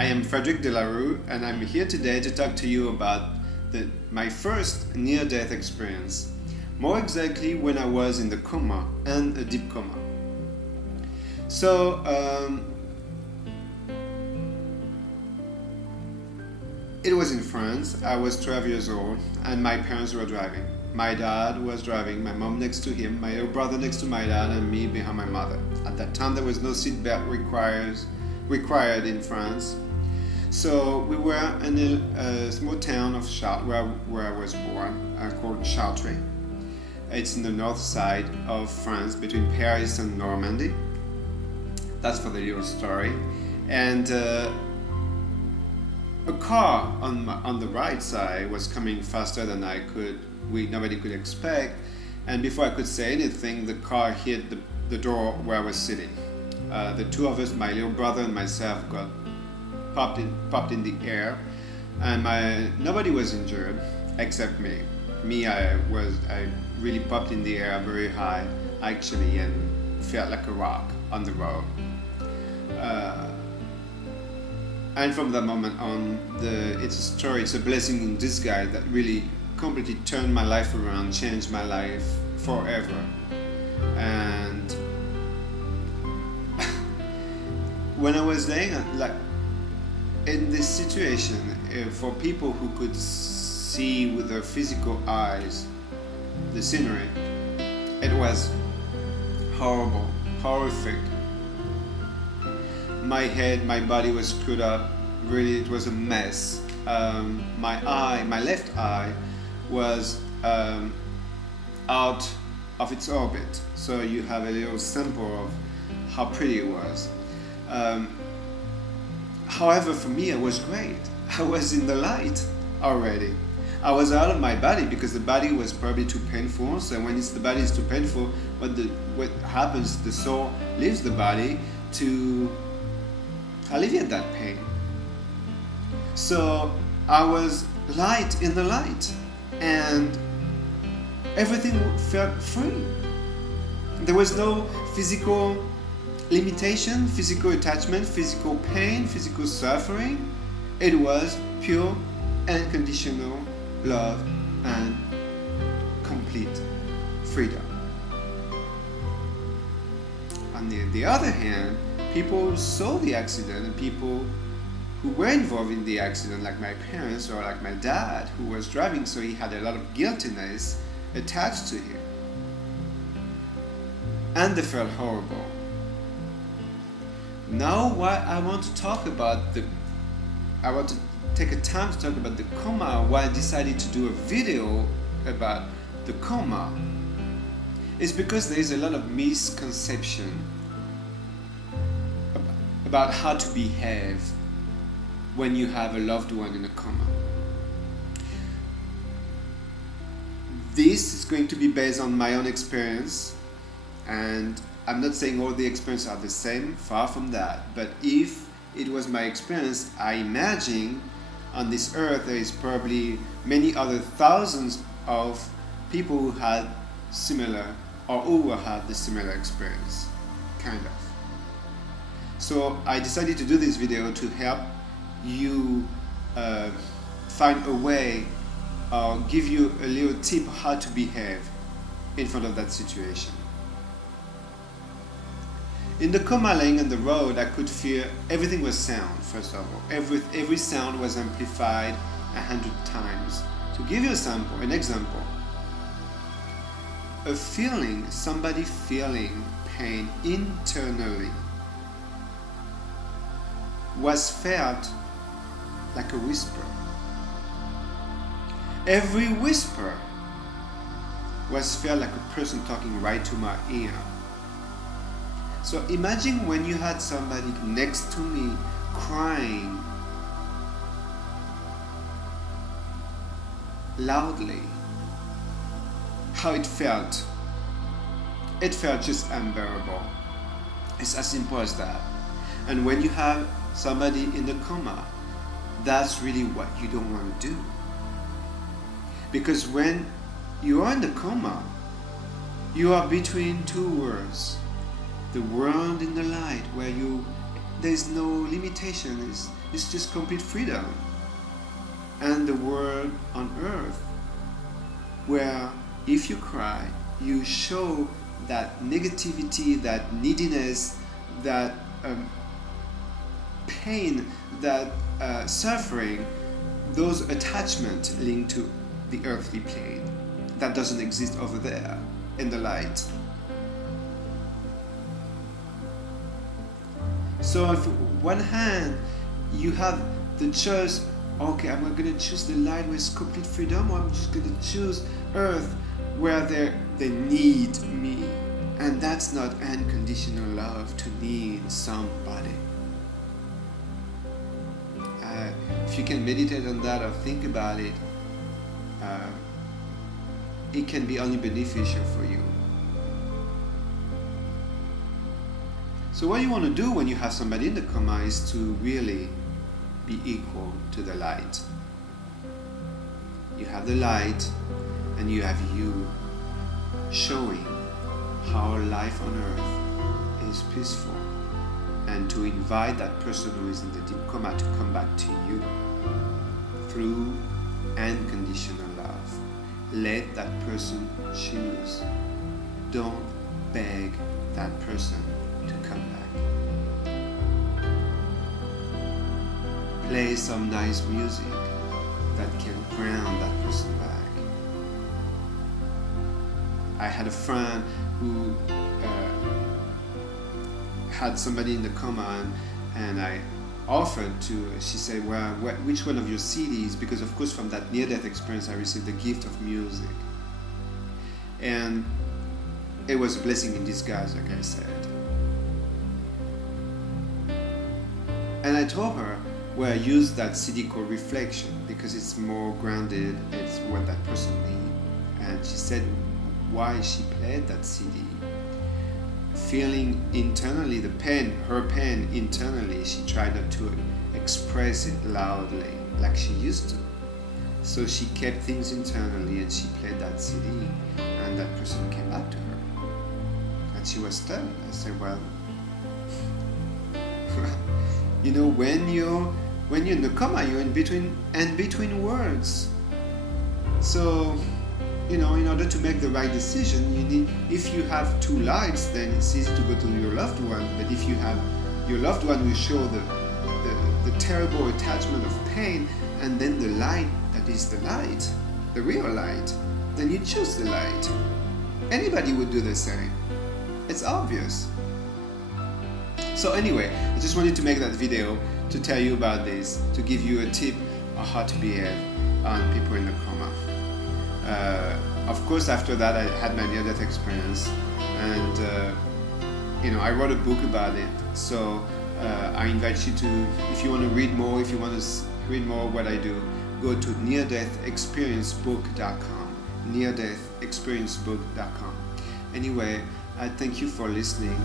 I am Frederic Delarue, and I'm here today to talk to you about my first near-death experience. More exactly, when I was in the coma and a deep coma. So, it was in France. I was 12 years old, and my parents were driving. My dad was driving, my mom next to him, my little brother next to my dad, and me behind my mother. At that time, there was no seatbelt required in France. So we were in a small town of Chartres, where I was born, called Chartres. It's in the north side of France, between Paris and Normandy. That's for the little story. And a car on the right side was coming faster than nobody could expect. And before I could say anything, the car hit the door where I was sitting. The two of us, my little brother and myself, got popped in the air, and nobody was injured except me. I really popped in the air very high, actually, and felt like a rock on the road. And from that moment on, it's a blessing in disguise that really completely turned my life around, changed my life forever. And when I was laying in this situation, for people who could see with their physical eyes the scenery, it was horrible, horrific. My head, my body was screwed up. Really, it was a mess. My left eye was out of its orbit, so you have a little sample of how pretty it was. However, for me, it was great. I was in the light already. I was out of my body because the body was probably too painful. So when the body is too painful, what happens? The soul leaves the body to alleviate that pain. So I was light in the light, and everything felt free. There was no physical limitation, physical attachment, physical pain, physical suffering. It was pure and unconditional love and complete freedom. On the other hand, people saw the accident, and people who were involved in the accident, like my parents or like my dad, who was driving, so he had a lot of guiltiness attached to him. And they felt horrible. Now I want to take a time to talk about the coma, why I decided to do a video about the coma. It's because there is a lot of misconception about how to behave when you have a loved one in a coma. This is going to be based on my own experience, and I'm not saying all the experiences are the same, far from that, but if it was my experience, I imagine on this earth there is probably many other thousands of people who had similar, or who had the similar experience, kind of. So I decided to do this video to help you find a way, or give you a little tip how to behave in front of that situation. In the coma, laying on the road, I could feel everything was sound. First of all, every sound was amplified 100 times. To give you an example, somebody feeling pain internally was felt like a whisper. Every whisper was felt like a person talking right to my ear. So imagine when you had somebody next to me crying loudly, how it felt. It felt just unbearable. It's as simple as that. And when you have somebody in the coma, that's really what you don't want to do. Because when you are in the coma, you are between two worlds. The world in the light, where you there's no limitation. It's just complete freedom. And the world on earth, where if you cry, you show that negativity, that neediness, that pain, that suffering, those attachments linked to the earthly plane, that doesn't exist over there in the light. So if on one hand you have the choice, okay, I'm going to choose the light with complete freedom, or I'm just going to choose earth where they need me. And that's not unconditional love, to need somebody. If you can meditate on that or think about it, it can be only beneficial for you. So what you want to do when you have somebody in the coma is to really be equal to the light. You have the light and you have you showing how life on earth is peaceful, and to invite that person who is in the deep coma to come back to you through unconditional love. Let that person choose. Don't beg that person to come back. Play some nice music that can ground that person back. I had a friend who had somebody in the coma, and I offered to, she said, well, which one of your CDs, because of course from that near-death experience I received the gift of music, and it was a blessing in disguise, like I said. And I told her, well, use that CD called Reflection, because it's more grounded, it's what that person needs. And she said why she played that CD. Feeling internally the pain, her pain internally, she tried not to express it loudly like she used to. So she kept things internally and she played that CD, and that person came back to her. And she was stunned. I said, well, you know, when you're in the coma, you're in between words. So, you know, in order to make the right decision, you need, if you have two lights, then it's easy to go to your loved one. But if you have your loved one will show the terrible attachment of pain, and then the light that is the light, the real light, then you choose the light. Anybody would do the same. It's obvious. So anyway, I just wanted to make that video to tell you about this, to give you a tip on how to behave on people in the coma. Of course, after that, I had my near-death experience, and you know, I wrote a book about it. So I invite you to, if you want to read more, if you want to read more of what I do, go to neardeathexperiencebook.com. neardeathexperiencebook.com. Anyway, I thank you for listening.